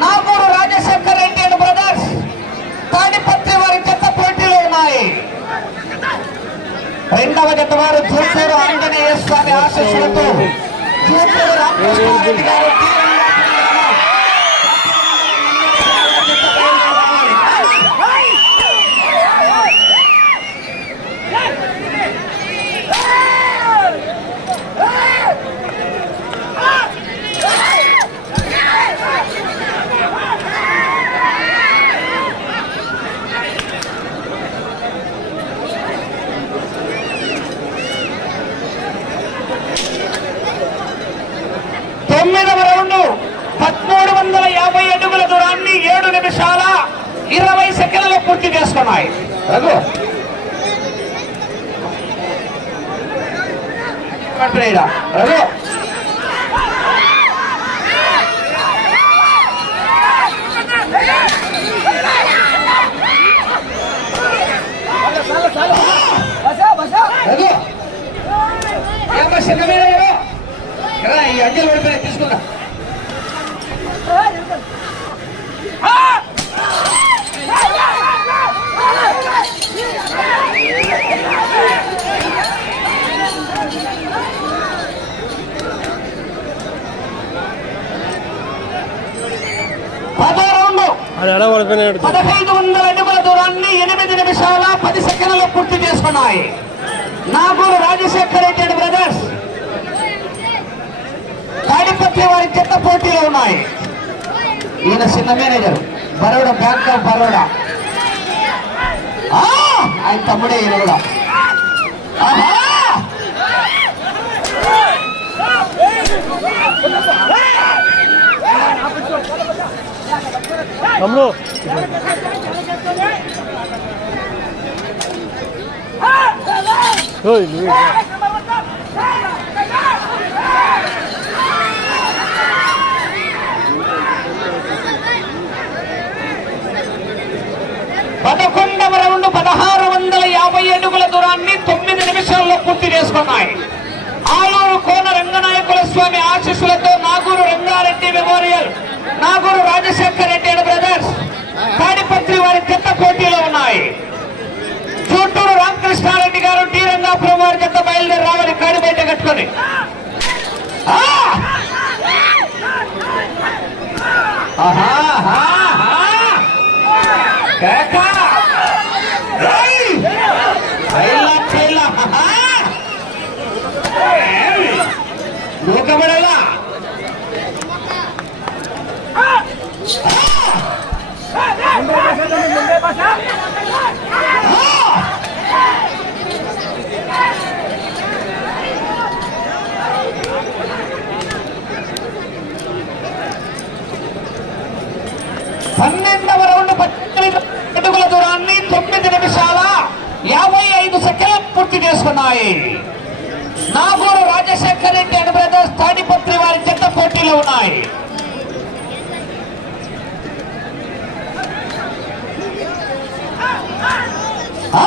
Naguru Rajasekhar Reddy and brothers Tadipatri వారి చెత్త పోటీలు ఉన్నాయి. రెండవ జత వారు చూసూరు ఆంజనేయ స్వామి ఆశీస్సులతో. చూసూరు రామకృష్ణారెడ్డి గారు తొమ్మిదవ రౌండ్ పదమూడు వందల యాభై అడుగుల దూరాన్ని ఏడు నిమిషాల ఇరవై సెకండ్లు పూర్తి చేసుకున్నాయి. రఘు. కట్టులేడా? రఘు. రఘు. యాభై సెకండ్ మీద ఈ అంజలు పడిపోయి తీసుకుందా పదహైదు వందల అడుగుల దూరాన్ని ఎనిమిది నిమిషాల పది సెకండ్లలో పూర్తి చేసుకున్నాయి. నాగూరు రాజశేఖర్ రెడ్డి అండ్ బ్రదర్స్ తాడిపత్రి వారి చెత్త పోటీలో ఉన్నాయి. ఈయన చిన్న manager Baroda bank of Baroda. ఆయన తమ్ముడే ఈయన కూడా. ఆహా! తమ్ముడు. ఓయ్, పదకొండవ రౌండ్ పదహారు వందల యాభై అడుగుల దూరాన్ని తొమ్మిది నిమిషాల్లో పూర్తి చేసుకున్నాయి. ఆలూరు కోన రంగనాయకుల స్వామి ఆశీస్సులతో నాగూరు రంగారెడ్డి మెమోరియల్ నాగూరు రాజశేఖర్ రెడ్డి బ్రదర్స్ తాడిపత్రి వారి చెత్త పోటీలు ఉన్నాయి చుట్టూరు రామకృష్ణారెడ్డి గారు టీ రంగాపురం వారి చెత్త బయలుదేరి రావాలి కాడి బయట కట్టుకొని ఆ! ఆహా, ఆహా, ఆహా. కేక! ఏయ్! కైలా, కైలా, ఆహా! ఏయ్! నూకబడలా పన్నెండవ రౌండ్ పద్దెనిమిది అడుగుల దూరాన్ని తొమ్మిది నిమిషాల యాభై ఐదు సెకండ్లు పూర్తి చేసుకున్నాయి నాగూరు రాజశేఖర్ స్థానిపత్రి వారి చెత్త పోటీలో ఉన్నాయి ఆ!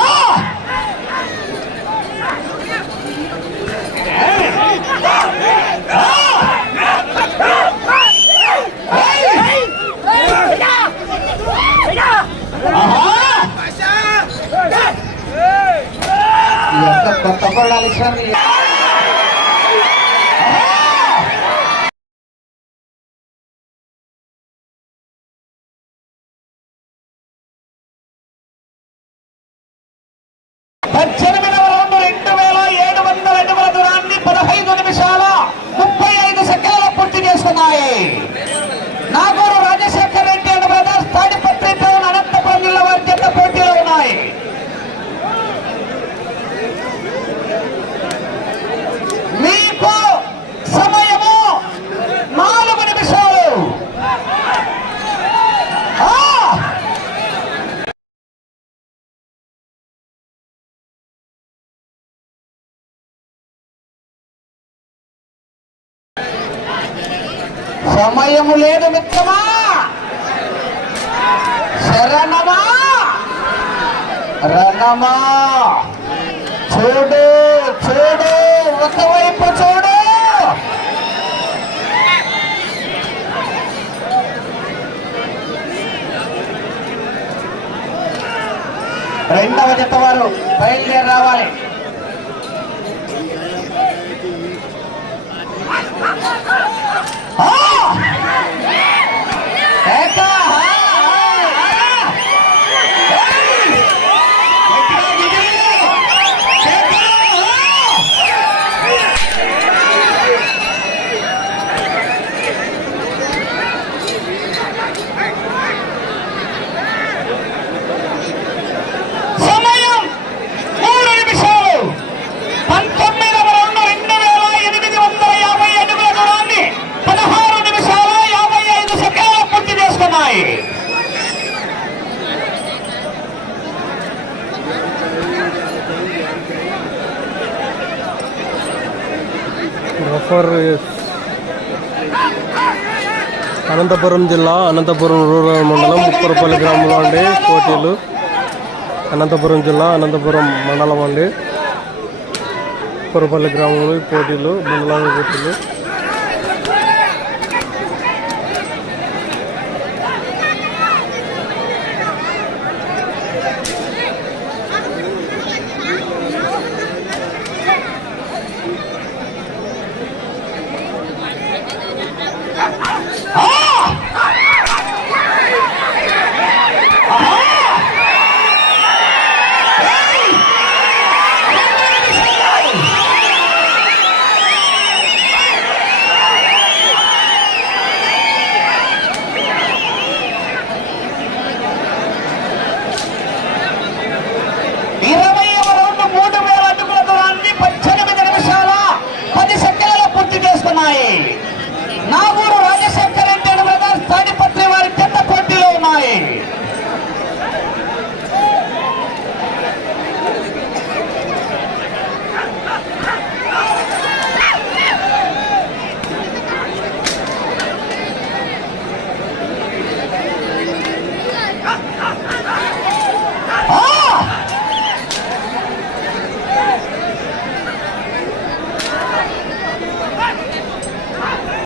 ఆహా! ఎంత కొత్త కొడాలి స్వామి సమయము లేదు మిత్రమా. శరణమా. రణమా. చూడు చూడు ఒకవైపు చూడు. రెండవ జత వారు బయలుదేరి రావాలి. గఫర్ అనంతపురం జిల్లా అనంతపురం రూరల్ మండలం ముప్పరపల్లి గ్రామంలో అండి పోటీలు అనంతపురం జిల్లా అనంతపురం మండలం అండి ముప్పరపల్లి గ్రామంలో పోటీలు మండలం పోటీలు